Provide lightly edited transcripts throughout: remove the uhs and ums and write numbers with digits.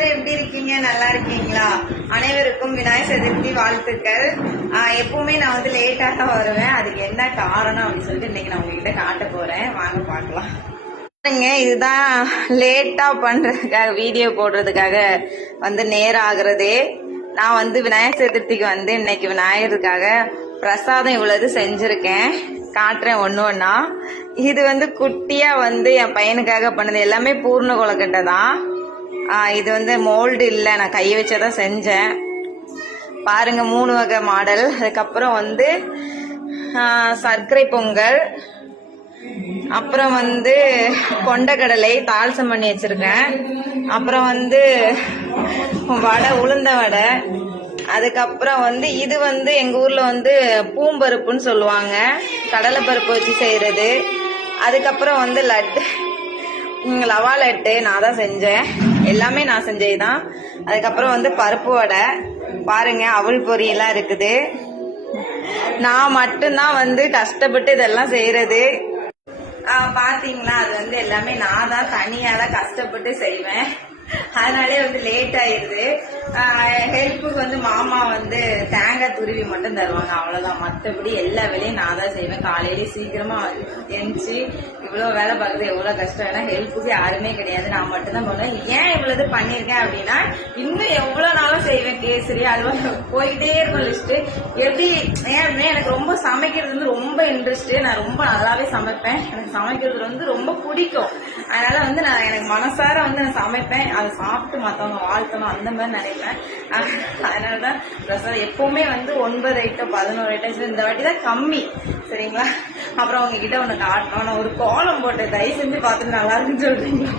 எல்லாரும் எப்படி இருக்கீங்க? நல்லா இருக்கீங்களா? அனைவருக்கும் விநாயகர் சதுர்த்தி வாழ்த்துக்கள். எப்பவுமே நான் வந்து லேட்டாக தான் வருவேன். அதுக்கு என்ன காரணம் அப்படின்னு சொல்லிட்டு இன்னைக்கு நான் உங்ககிட்ட காட்ட போறேன். வாங்க பார்க்கலாம். இதுதான் லேட்டா பண்றதுக்காக வீடியோ போடுறதுக்காக வந்து நேரம் ஆகுறதே. நான் வந்து விநாயகர் சதுர்த்திக்கு வந்து இன்னைக்கு விநாயகருக்காக பிரசாதம் இவ்வளவு செஞ்சிருக்கேன். காட்டுறேன் ஒன்று ஒன்றா. இது வந்து குட்டியா வந்து என் பையனுக்காக பண்ணது. எல்லாமே பூர்ண கொழுக்கட்டை தான். இது வந்து மோல்டு இல்லை, நான் கையை வச்சதான் செஞ்சேன். பாருங்க 3 வகை மாடல். அதுக்கப்புறம் வந்து சர்க்கரை பொங்கல், அப்புறம் வந்து கொண்டக்கடலை தாள்சம் பண்ணி வச்சிருக்கேன். அப்புறம் வந்து வடை, உளுந்த வடை. அதுக்கப்புறம் வந்து இது வந்து எங்க ஊர்ல வந்து பூம்பருப்புன்னு சொல்லுவாங்க, கடலை பருப்பு வச்சு செய்யறது. அதுக்கப்புறம் வந்து லட்டு, லவா லட்டு நான் தான் செஞ்சேன். எல்லாமே நான் செஞ்சதுதான். அதுக்கப்புறம் வந்து பருப்பு வடை. பாருங்க அவல் பொரியெல்லாம் இருக்குது. நான் மட்டும்தான் வந்து கஷ்டப்பட்டு இதெல்லாம் செய்யறது. பாத்தீங்களா, அது வந்து எல்லாமே நான் தான் தனியா தான் கஷ்டப்பட்டு செய்வேன். அதனாலே வந்து லேட் ஆயிருது. ஹெல்ப்புக்கு வந்து மாமா வந்து தேங்காய் துருவி மட்டும் தருவாங்க, அவ்வளவுதான். மற்றபடி எல்லா வேலையும் நான் தான் செய்வேன். காலையிலேயே சீக்கிரமா எழுந்துச்சு இவ்வளவு வேலை பார்க்கறது எவ்வளவு கஷ்டம். ஏன்னா ஹெல்ப்புக்கு யாருமே கிடையாது, நான் மட்டும்தான் பண்ணுவேன். ஏன் இவ்வளவு பண்ணிருக்கேன் அப்படின்னா, இன்னும் எவ்வளவு நாளும் செய்வேன். கேசரி அது போய்கிட்டே இருக்கும் லிஸ்ட். எப்படி ஏன் எனக்கு ரொம்ப சமைக்கிறது வந்து ரொம்ப இன்ட்ரெஸ்ட். நான் ரொம்ப நல்லாவே சமைப்பேன். எனக்கு சமைக்கிறது வந்து ரொம்ப பிடிக்கும். அதனால வந்து நான் எனக்கு மனசார வந்து நான் சமைப்பேன். அதை சாப்பிட்டு மற்றவங்க வாழ்த்தணும் அந்த மாதிரி நினைப்பேன். அதனாலதான் பிரசாதம் எப்பவுமே வந்து 9 ஐட்டம் 11 ஐட்டம். இந்த வாட்டி தான் கம்மி, சரிங்களா? அப்புறம் உங்ககிட்ட ஒண்ணு காட்டணும். நான் ஒரு கோலம் போட்டேன், தயவு செஞ்சு பார்த்துட்டு நல்லா இருக்குன்னு சொல்றீங்களா?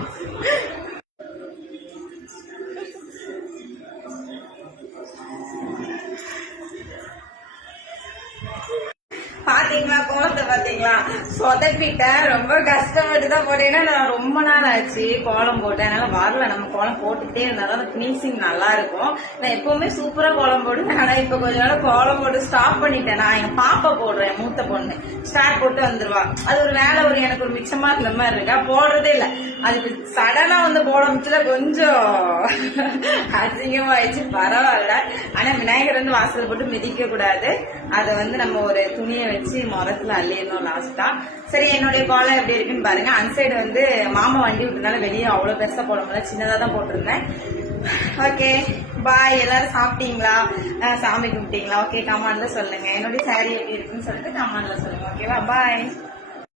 பாத்தீங்களா கோலத்தை? பாத்தீங்களா, சொதப்பிட்டேன். ரொம்ப கஷ்டப்பட்டு தான் போட்டேன்னா நான் ரொம்ப நாள் ஆச்சு கோலம் போட்டேன். அதனால வரல. நம்ம கோலம் போட்டுக்கிட்டே இருந்தாலும் பினிஷிங் நல்லா இருக்கும். நான் எப்பவுமே சூப்பரா கோலம் போடுவேன். ஆனா இப்ப கொஞ்ச நாள் கோலம் போட்டு ஸ்டாப் பண்ணிட்டேன். நான் என் பாப்பா போடுறேன், மூத்த பொண்ணு ஸ்டார்ட் போட்டு வந்துருவா. அது ஒரு வேலை, ஒரு எனக்கு ஒரு மிச்சமா இருந்த மாதிரி இருக்கா, போடுறதே இல்லை. அதுக்கு சடனா வந்து போட முடிச்சல கொஞ்சம் அசிங்கமாயிடுச்சு. பரவாயில்ல. ஆனா விநாயகர் வந்து வாசல் போட்டு மிதிக்க கூடாது. அதை வந்து நம்ம ஒரு துணியை வச்சு முரத்துல அள்ளிடணும் லாஸ்டா. சரி, என்னுடைய கோலம் எப்படி இருக்குன்னு பாருங்க. அன்சைடு வந்து மாமா வண்டி விட்டனால வெளியே அவ்வளவு பெருசா போட முடியல, சின்னதா தான் போட்டிருந்தேன். Okay bye. எல்லாரும் சாப்பிட்டீங்களா? சாமி கும்பிட்டீங்களா? ஓகே, கமாண்ட்ல சொல்லுங்க. என்னுடைய சாரி எப்படி இருக்குன்னு சொல்லிட்டு கமாண்ட்ல சொல்லுங்க. ஓகேவா? பாய்.